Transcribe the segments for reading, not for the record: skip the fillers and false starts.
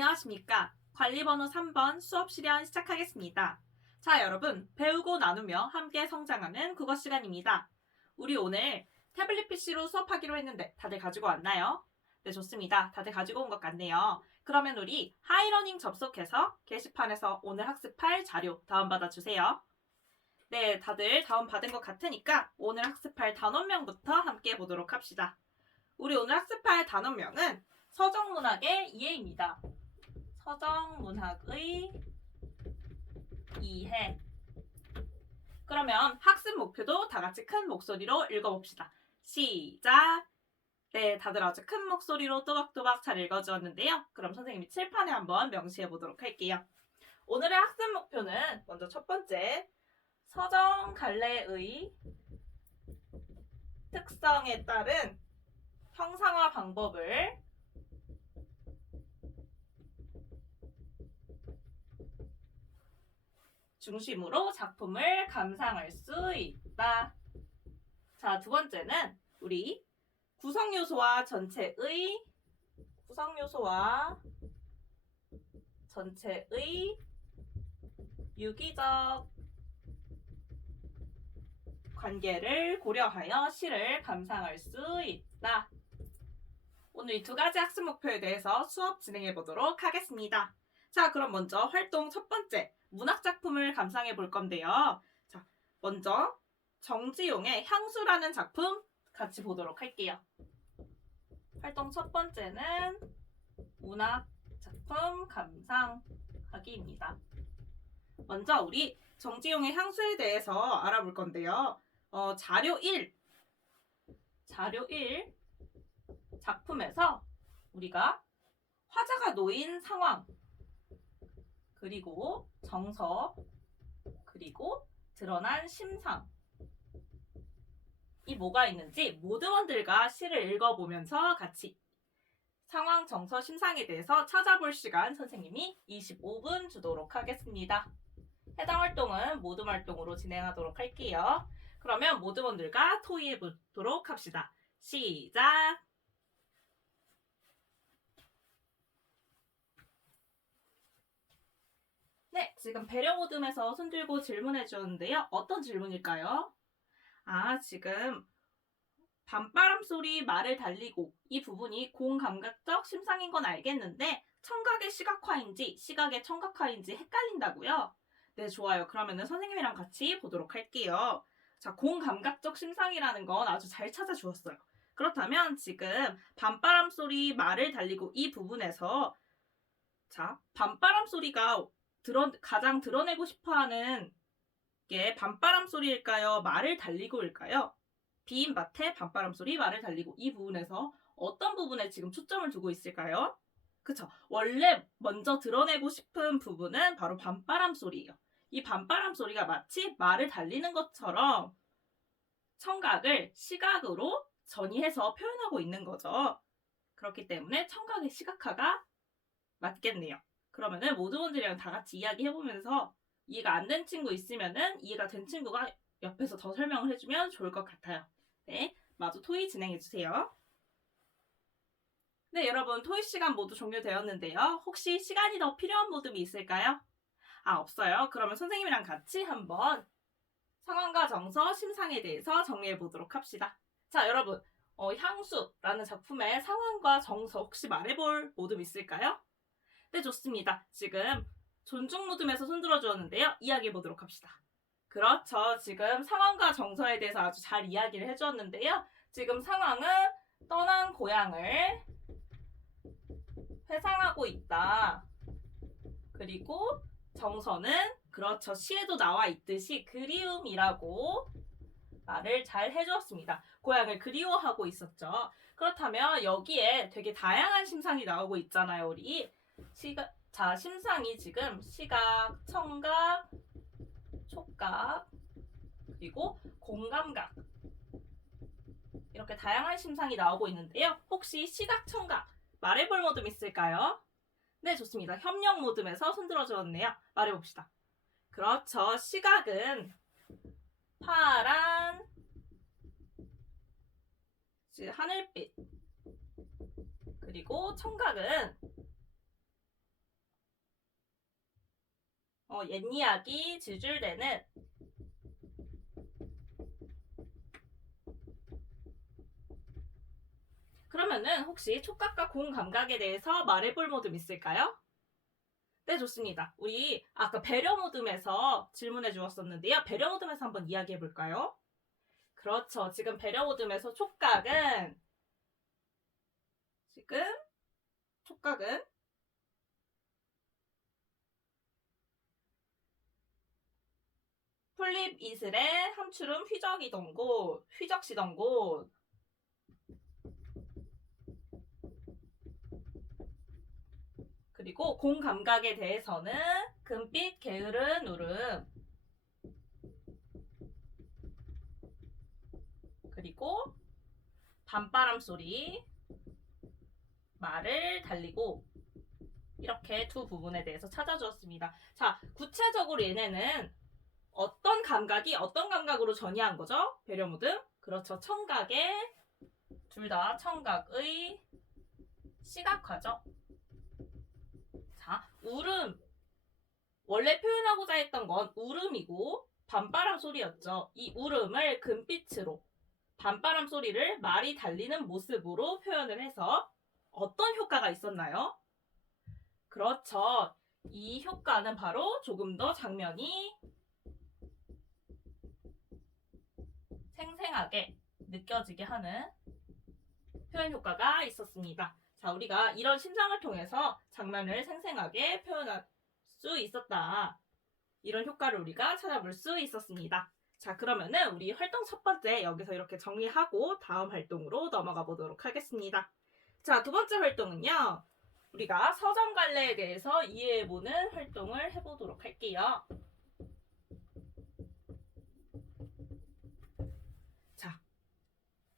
안녕하십니까. 관리번호 3번 수업 실현 시작하겠습니다. 자, 여러분, 배우고 나누며 함께 성장하는 국어 시간입니다. 우리 오늘 태블릿 PC로 수업하기로 했는데 다들 가지고 왔나요? 네, 좋습니다. 다들 가지고 온 것 같네요. 그러면 우리 하이러닝 접속해서 게시판에서 오늘 학습할 자료 다운받아 주세요. 네, 다들 다운받은 것 같으니까 오늘 학습할 단원명부터 함께 보도록 합시다. 우리 오늘 학습할 단원명은 서정문학의 이해입니다. 서정문학의 이해. 그러면 학습 목표도 다 같이 큰 목소리로 읽어봅시다. 시작! 네, 다들 아주 큰 목소리로 또박또박 잘 읽어주었는데요. 그럼 선생님이 칠판에 한번 명시해 보도록 할게요. 오늘의 학습 목표는 먼저 첫 번째, 서정갈래의 특성에 따른 형상화 방법을 중심으로 작품을 감상할 수 있다. 자, 두 번째는 우리 구성요소와 전체의 유기적 관계를 고려하여 시를 감상할 수 있다. 오늘 이 두 가지 학습 목표에 대해서 수업 진행해 보도록 하겠습니다. 자, 그럼 먼저 활동 첫 번째, 문학작품을 감상해 볼 건데요. 자, 먼저 정지용의 향수라는 작품 같이 보도록 할게요. 활동 첫 번째는 문학작품 감상하기입니다. 먼저 우리 정지용의 향수에 대해서 알아볼 건데요. 자료 1 작품에서 우리가 화자가 놓인 상황, 그리고 정서, 그리고 드러난 심상, 이 뭐가 있는지 모드원들과 시를 읽어보면서 같이 상황, 정서, 심상에 대해서 찾아볼 시간 선생님이 25분 주도록 하겠습니다. 해당 활동은 모둠 활동으로 진행하도록 할게요. 그러면 모드원들과 토의해 보도록 합시다. 시작! 네, 지금 배려 모둠에서 손들고 질문해 주었는데요. 어떤 질문일까요? 지금 밤바람 소리 말을 달리고 이 부분이 공감각적 심상인 건 알겠는데 청각의 시각화인지 시각의 청각화인지 헷갈린다고요? 네, 좋아요. 그러면은 선생님이랑 같이 보도록 할게요. 자, 공감각적 심상이라는 건 아주 잘 찾아주었어요. 그렇다면 지금 밤바람 소리 말을 달리고 이 부분에서 자, 밤바람 소리가 가장 드러내고 싶어하는 게 밤바람 소리일까요? 말을 달리고일까요? 비인 밭에 밤바람 소리 말을 달리고 이 부분에서 어떤 부분에 지금 초점을 두고 있을까요? 그쵸? 원래 먼저 드러내고 싶은 부분은 바로 밤바람 소리예요. 이 밤바람 소리가 마치 말을 달리는 것처럼 청각을 시각으로 전이해서 표현하고 있는 거죠. 그렇기 때문에 청각의 시각화가 맞겠네요. 그러면은 모든 분들이랑 다 같이 이야기해보면서 이해가 안 된 친구 있으면은 이해가 된 친구가 옆에서 더 설명을 해주면 좋을 것 같아요. 네, 마저 토의 진행해주세요. 네, 여러분 토의 시간 모두 종료되었는데요. 혹시 시간이 더 필요한 모둠이 있을까요? 없어요. 그러면 선생님이랑 같이 한번 상황과 정서, 심상에 대해서 정리해 보도록 합시다. 자, 여러분 향수라는 작품의 상황과 정서 혹시 말해볼 모둠 있을까요? 네, 좋습니다. 지금 존중 모둠에서 손들어 주었는데요. 이야기해 보도록 합시다. 그렇죠. 지금 상황과 정서에 대해서 아주 잘 이야기를 해주었는데요. 지금 상황은 떠난 고향을 회상하고 있다. 그리고 정서는 그렇죠. 시에도 나와 있듯이 그리움이라고 말을 잘 해주었습니다. 고향을 그리워하고 있었죠. 그렇다면 여기에 되게 다양한 심상이 나오고 있잖아요. 우리 심상이 지금 시각, 청각, 촉각, 그리고 공감각 이렇게 다양한 심상이 나오고 있는데요. 혹시 시각, 청각 말해볼 모둠 있을까요? 네, 좋습니다. 협력 모둠에서 손들어 주었네요. 말해봅시다. 그렇죠. 시각은 파란 하늘빛, 그리고 청각은 옛 이야기 지줄대는 그러면은 혹시 촉각과 고음 감각에 대해서 말해볼 모듬 있을까요? 네, 좋습니다. 우리 아까 배려 모듬에서 질문해 주었었는데요. 배려 모듬에서 한번 이야기해 볼까요? 그렇죠. 지금 배려 모듬에서 촉각은 풀립 이슬에 함추름 휘적시던 곳 그리고 공 감각에 대해서는 금빛 게으른 울음 그리고 밤바람 소리 말을 달리고 이렇게 두 부분에 대해서 찾아주었습니다. 자, 구체적으로 얘네는 어떤 감각이 어떤 감각으로 전이한 거죠? 배려 모듬? 그렇죠. 청각의 둘 다 청각의 시각화죠. 자, 울음. 원래 표현하고자 했던 건 울음이고 밤바람 소리였죠. 이 울음을 금빛으로 밤바람 소리를 말이 달리는 모습으로 표현을 해서 어떤 효과가 있었나요? 그렇죠. 이 효과는 바로 조금 더 장면이 생생하게 느껴지게 하는 표현 효과가 있었습니다. 자, 우리가 이런 심상을 통해서 장면을 생생하게 표현할 수 있었다. 이런 효과를 우리가 찾아볼 수 있었습니다. 자, 그러면은 우리 활동 첫 번째 여기서 이렇게 정리하고 다음 활동으로 넘어가 보도록 하겠습니다. 자, 두 번째 활동은요. 우리가 서정갈래에 대해서 이해해보는 활동을 해보도록 할게요. 자,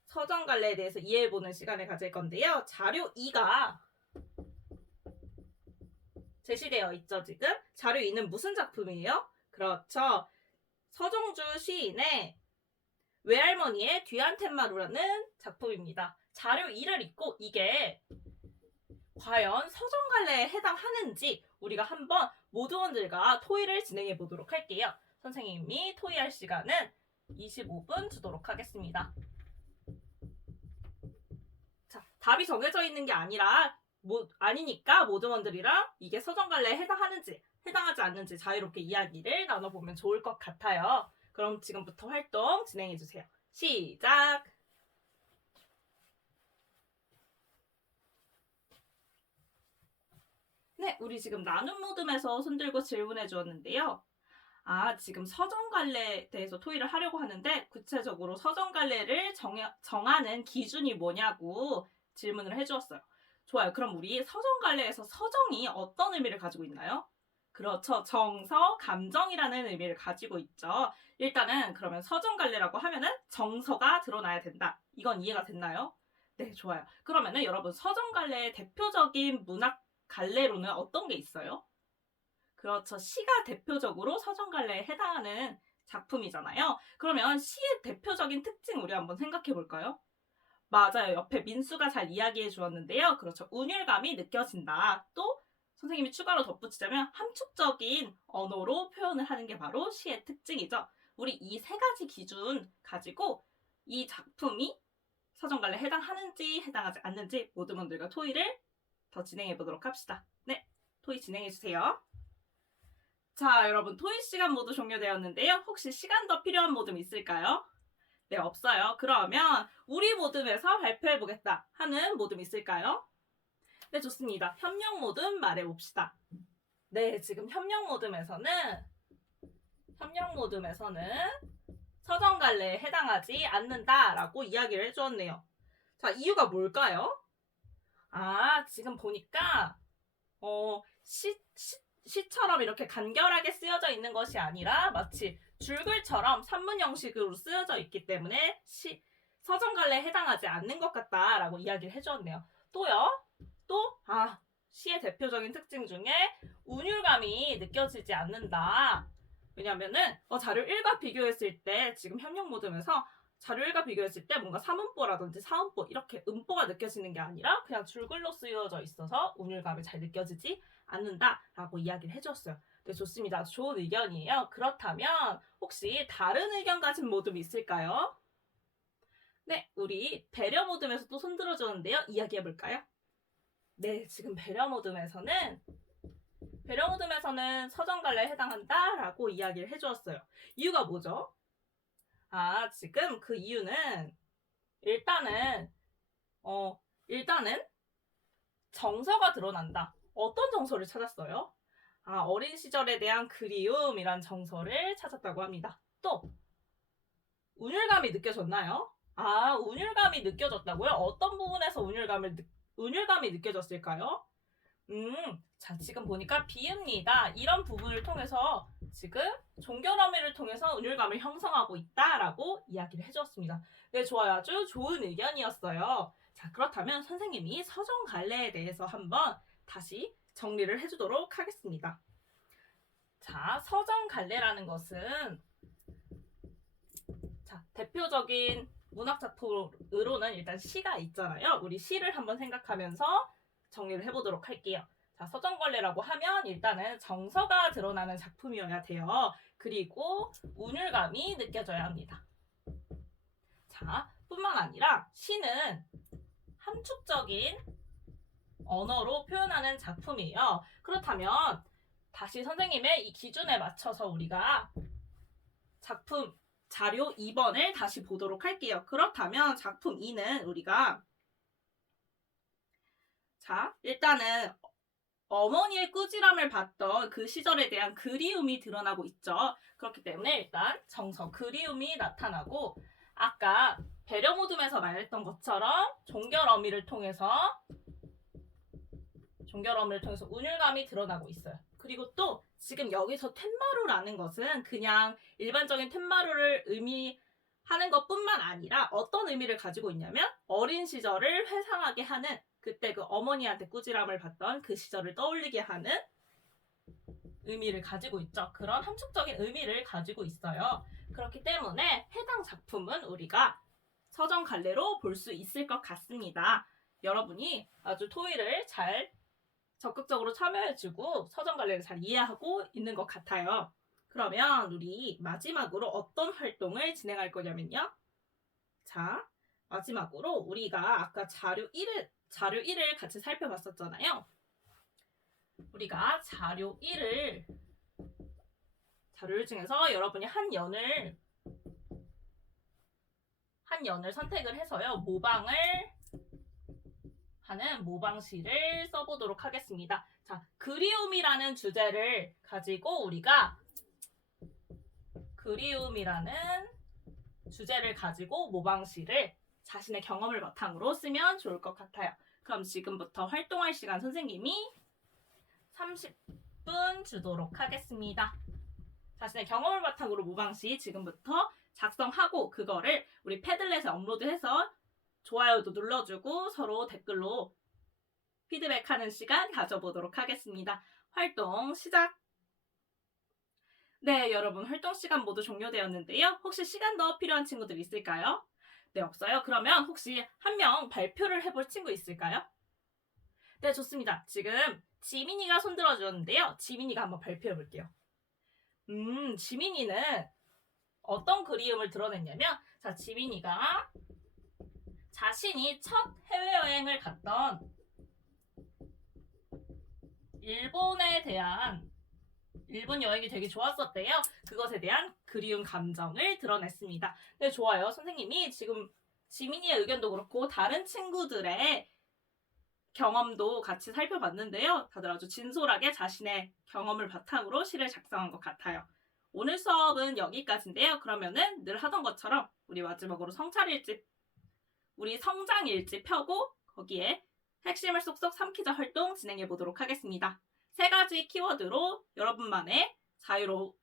서정갈래에 대해서 이해해보는 시간을 가질 건데요. 자료 2가 제시되어 있죠, 지금? 자료 2는 무슨 작품이에요? 그렇죠. 서정주 시인의 외할머니의 뒤안텐마루라는 작품입니다. 자료 2를 읽고 이게 과연 서정갈래에 해당하는지 우리가 한번 모두원들과 토의를 진행해 보도록 할게요. 선생님이 토의할 시간은 25분 주도록 하겠습니다. 자, 답이 정해져 있는 게 아니니까 모두원들이랑 이게 서정갈래에 해당하는지 해당하지 않는지 자유롭게 이야기를 나눠보면 좋을 것 같아요. 그럼 지금부터 활동 진행해 주세요. 시작! 네, 우리 지금 나눔 모듬에서 손들고 질문해 주었는데요. 지금 서정갈래에 대해서 토의를 하려고 하는데 구체적으로 서정갈래를 정하는 기준이 뭐냐고 질문을 해주었어요. 좋아요. 그럼 우리 서정갈래에서 서정이 어떤 의미를 가지고 있나요? 그렇죠. 정서, 감정이라는 의미를 가지고 있죠. 일단은 그러면 서정갈래라고 하면은 정서가 드러나야 된다. 이건 이해가 됐나요? 네, 좋아요. 그러면은 여러분 서정갈래의 대표적인 문학 갈래로는 어떤 게 있어요? 그렇죠. 시가 대표적으로 서정갈래에 해당하는 작품이잖아요. 그러면 시의 대표적인 특징 우리 한번 생각해 볼까요? 맞아요. 옆에 민수가 잘 이야기해 주었는데요. 그렇죠. 운율감이 느껴진다. 또 선생님이 추가로 덧붙이자면 함축적인 언어로 표현을 하는 게 바로 시의 특징이죠. 우리 이 세 가지 기준 가지고 이 작품이 서정갈래에 해당하는지 해당하지 않는지 모든 분들과 토의를 더 진행해 보도록 합시다. 네, 토의 진행해 주세요. 자, 여러분 토의 시간 모두 종료되었는데요. 혹시 시간 더 필요한 모듬 있을까요? 네, 없어요. 그러면 우리 모듬에서 발표해보겠다 하는 모듬 있을까요? 네, 좋습니다. 협력 모듬 말해봅시다. 네, 지금 협력 모듬에서는 서정갈래에 해당하지 않는다라고 이야기를 해주었네요. 자, 이유가 뭘까요? 지금 보니까 시처럼 이렇게 간결하게 쓰여져 있는 것이 아니라 마치 줄글처럼 산문 형식으로 쓰여져 있기 때문에 서정갈래에 해당하지 않는 것 같다라고 이야기를 해주었네요. 또요? 시의 대표적인 특징 중에 운율감이 느껴지지 않는다. 왜냐면은 자료 1과 비교했을 때 지금 협력 모듬에서 자료 1과 비교했을 때 뭔가 사문보라든지 사음보 이렇게 음보가 느껴지는 게 아니라 그냥 줄글로 쓰여져 있어서 운율감이 잘 느껴지지 않는다라고 이야기를 해줬어요. 네, 좋습니다. 좋은 의견이에요. 그렇다면 혹시 다른 의견 가진 모듬 있을까요? 네, 우리 배려 모듬에서 또 손 들어주는데요. 이야기해볼까요? 네, 지금 배려 모듬에서는 서정갈래에 해당한다라고 이야기를 해주었어요. 이유가 뭐죠? 지금 그 이유는 일단은 정서가 드러난다. 어떤 정서를 찾았어요? 어린 시절에 대한 그리움이란 정서를 찾았다고 합니다. 또 운율감이 느껴졌나요? 운율감이 느껴졌다고요? 어떤 부분에서 운율감이 느껴졌을까요? 자, 지금 보니까 비읍니다. 이런 부분을 통해서 지금 종결어미를 통해서 운율감을 형성하고 있다라고 이야기를 해주었습니다. 네, 좋아요. 아주 좋은 의견이었어요. 자, 그렇다면 선생님이 서정갈래에 대해서 한번 다시 정리를 해주도록 하겠습니다. 자, 서정갈래라는 것은 대표적인 문학작품으로는 일단 시가 있잖아요. 우리 시를 한번 생각하면서 정리를 해보도록 할게요. 자, 서정갈래라고 하면 일단은 정서가 드러나는 작품이어야 돼요. 그리고 운율감이 느껴져야 합니다. 자, 뿐만 아니라 시는 함축적인 언어로 표현하는 작품이에요. 그렇다면 다시 선생님의 이 기준에 맞춰서 우리가 작품 자료 2번을 다시 보도록 할게요. 그렇다면 작품 2는 우리가 일단은 어머니의 꾸지람을 받던 그 시절에 대한 그리움이 드러나고 있죠. 그렇기 때문에 일단 정서, 그리움이 나타나고 아까 배려 모듬에서 말했던 것처럼 종결어미를 통해서 운율감이 드러나고 있어요. 그리고 또 지금 여기서 텐마루라는 것은 그냥 일반적인 텐마루를 의미하는 것뿐만 아니라 어떤 의미를 가지고 있냐면 어린 시절을 회상하게 하는, 그때 그 어머니한테 꾸지람을 받던 그 시절을 떠올리게 하는 의미를 가지고 있죠. 그런 함축적인 의미를 가지고 있어요. 그렇기 때문에 해당 작품은 우리가 서정갈래로 볼 수 있을 것 같습니다. 여러분이 아주 토의를 잘 적극적으로 참여해주고 서정갈래를 잘 이해하고 있는 것 같아요. 그러면 우리 마지막으로 어떤 활동을 진행할 거냐면요. 자, 마지막으로 우리가 아까 자료 1을 같이 살펴봤었잖아요. 우리가 자료 1을 중에서 여러분이 한 연을 선택을 해서요. 모방을 하는 모방시를 써보도록 하겠습니다. 자, 그리움이라는 주제를 가지고 우리가 모방시를 자신의 경험을 바탕으로 쓰면 좋을 것 같아요. 그럼 지금부터 활동할 시간 선생님이 30분 주도록 하겠습니다. 자신의 경험을 바탕으로 모방시 지금부터 작성하고 그거를 우리 패들렛에 업로드해서 좋아요도 눌러주고 서로 댓글로 피드백하는 시간 가져보도록 하겠습니다. 활동 시작! 네, 여러분 활동 시간 모두 종료되었는데요. 혹시 시간 더 필요한 친구들 있을까요? 네, 없어요. 그러면 혹시 한 명 발표를 해볼 친구 있을까요? 네, 좋습니다. 지금 지민이가 손 들어주었는데요. 지민이가 한번 발표해볼게요. 지민이는 어떤 그리움을 드러냈냐면, 자, 지민이가 자신이 첫 해외여행을 갔던 일본 여행이 되게 좋았었대요. 그것에 대한 그리운 감정을 드러냈습니다. 네, 좋아요. 선생님이 지금 지민이의 의견도 그렇고 다른 친구들의 경험도 같이 살펴봤는데요. 다들 아주 진솔하게 자신의 경험을 바탕으로 시를 작성한 것 같아요. 오늘 수업은 여기까지인데요. 그러면은 늘 하던 것처럼 우리 마지막으로 우리 성장일지 펴고 거기에 핵심을 쏙쏙 삼키자 활동 진행해 보도록 하겠습니다. 3가지 키워드로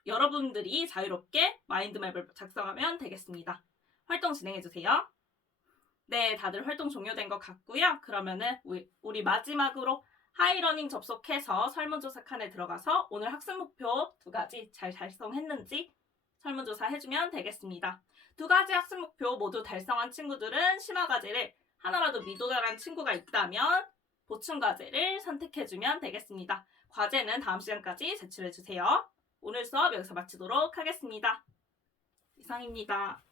여러분들이 자유롭게 마인드맵을 작성하면 되겠습니다. 활동 진행해 주세요. 네, 다들 활동 종료된 것 같고요. 그러면은 우리 마지막으로 하이러닝 접속해서 설문조사 칸에 들어가서 오늘 학습 목표 2가지 잘 달성했는지 설문조사 해주면 되겠습니다. 2가지 학습 목표 모두 달성한 친구들은 심화과제를 하나라도 미도달한 친구가 있다면 보충 과제를 선택해주면 되겠습니다. 과제는 다음 시간까지 제출해주세요. 오늘 수업 여기서 마치도록 하겠습니다. 이상입니다.